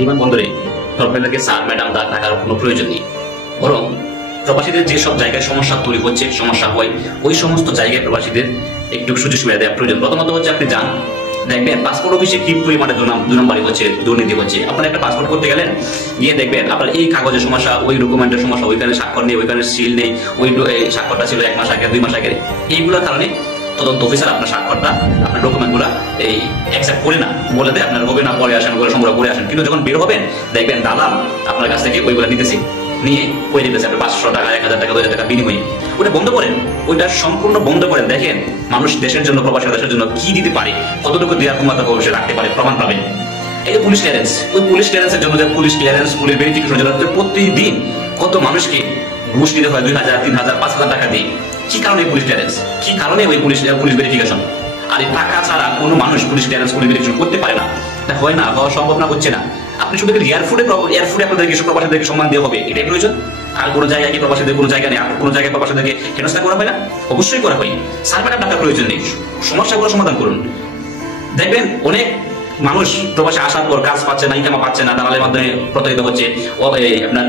বিমানবন্দরে প্রবাসীদেরকে sir madam থাকার কোনো প্রয়োজন নেই, বরং প্রবাসীদের যেসব জায়গায় সমস্যা তৈরি হচ্ছে, সমস্যা হয়, ওই সমস্ত জায়গায় প্রবাসীদের একটু সুযোগ সুবিধা দেওয়া প্রয়োজন। প্রথমত হচ্ছে আপনি যান, দেখবেন পাসপোর্ট অফিসে কি পরিমাণে দুই নম্বরই হচ্ছে, দুর্নীতি হচ্ছে। আপনার একটা পাসপোর্ট করতে গেলেন, গিয়ে দেখবেন আপনার এই কাগজের সমস্যা, ওই ডকুমেন্টের সমস্যা, ওইখানে স্বাক্ষর নেই, ওইখানে সিল নেই, ওই স্বাক্ষরটা ছিল 1 মাস আগে 2 মাস আগে। এইগুলোর কারণে তদন্ত অফিসার আপনার স্বাক্ষরটা, আপনার ডকুমেন্টগুলো এই অ্যাকসেপ্ট করে না, বলে দেয় আপনার হবে না, পরে আসেন, ওগুলো সংগ্রহ করে আসেন। কিন্তু যখন বের হবেন দেখবেন দালাল আপনার কাছ থেকে ওইগুলো নিতেছে, নিয়ে ওই দিতেছে আপনার 500 টাকা, 1000 টাকা, 2000 টাকা বিনিময়ে। ওটা বন্ধ করেন, ওইটা সম্পূর্ণ বন্ধ করেন। দেখেন মানুষ দেশের জন্য, প্রবাসী দেশের জন্য কি দিতে পারে, কতটুকু দেওয়ার ক্ষমতা ভবিষ্যৎ রাখতে পারে, প্রমাণ পাবেন। এই যে পুলিশ ক্লিয়ারেন্স, ওই পুলিশ ক্লিয়ারেন্সের জন্য, পুলিশ ক্লিয়ারেন্স, পুলিশ ভেরিফিকেশনের জন্য প্রতিদিন কত মানুষকে ঘুষ দিতে হয় 2000, 3000, 5000 টাকা দিয়ে। কি কারণে পুলিশ ক্লিয়ারেন্স, কি কারণে ওই পুলিশ ভেরিফিকেশন? আর এই টাকা ছাড়া কোনো মানুষ পুলিশ ক্লিয়ারেন্স, পুলিশ ভেরিফিকেশন করতে পারে না, হয় না, হওয়া সম্ভব না, হচ্ছে না। আপনি শুধু এয়ারফুটে আপনাদেরকে প্রবাসীদেরকে সম্মান দেওয়া হবে, এটাই প্রয়োজন। আর কোনো জায়গায় কি প্রবাসীদের কোনো জায়গা নেই? আর কোনো জায়গায় প্রবাসীদেরকে হেনস্থা করা হয় না? অবশ্যই করা হয়। সার্ভেটা টাকার প্রয়োজন নেই, সমস্যাগুলো সমাধান করুন। দেখবেন অনেক মানুষ প্রবাসে আসার পর কাজ পাচ্ছে না, ইনকাম পাচ্ছে না, দালালের মাধ্যমে প্রতারিত হচ্ছে, আপনার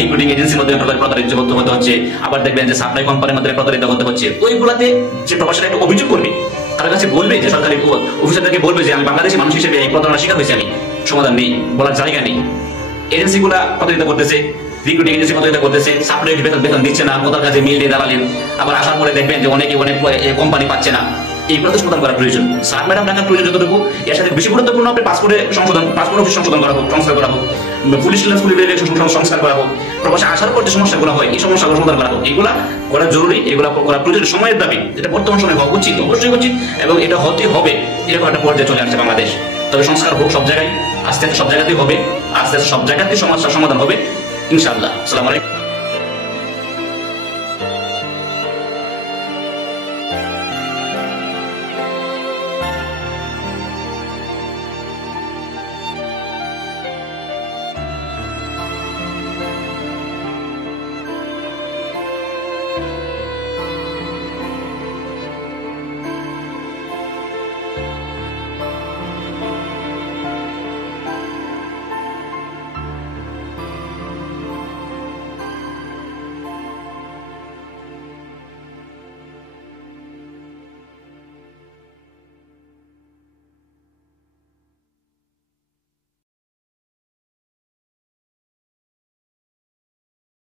রিক্রুটিং এজেন্সির মাধ্যমে প্রতারিত হতে হচ্ছে। আবার দেখবেন যে সাপ্লাই কোম্পানির মাধ্যমে প্রতারিত হতে হচ্ছে। ওইগুলাতে যে প্রবাসীরা একটা অভিযোগ করবে, তার কাছে বলবে, যে সরকারি অফিসারদেরকে বলবে যে আমি বাংলাদেশি মানুষ হিসেবে এই প্রতারণার শিকার হয়েছি, আমি সমাধান নেই, বলার জায়গা নেই। এজেন্সিগুলা প্রতারিত করতেছে, রিক্রুটিং এজেন্সি প্রতারিত করতেছে, সাপ্লাই বেতন দিচ্ছে না, কোথার কাছে মিল দিয়ে দালালেন। আবার আসার পরে দেখবেন যে অনেক কোম্পানি পাচ্ছে না। এইগুলো তো সমাধান করা প্রয়োজন। স্যার ম্যাডাম টাকার প্রয়োজন যতটুকু, এর সাথে বেশি গুরুত্বপূর্ণ আপনি পাসপোর্ট অফিস সংশোধন করা হোক, সংস্কার করা হোক, পুলিশ সংস্কার করা হোক, প্রবাসে আসার পর যে সমস্যাগুলো হয়, এই সমস্যাগুলো সমাধান করা হোক। এগুলা করা জরুরি, এগুলা করা প্রয়োজন, সময়ের দাবি। এটা বর্তমান সময় হওয়া উচিত, অবশ্যই উচিত, এবং এটা হতে হবে। এরকম একটা পর্যায়ে চলে আসছে বাংলাদেশ। তবে সংস্কার হোক সব জায়গায়, আস্তে আস্তে সব জায়গাতেই হবে, আস্তে আস্তে সব জায়গাতেই সমস্যার সমাধান হবে ইনশাআল্লাহ। আসসালামু আলাইকুম।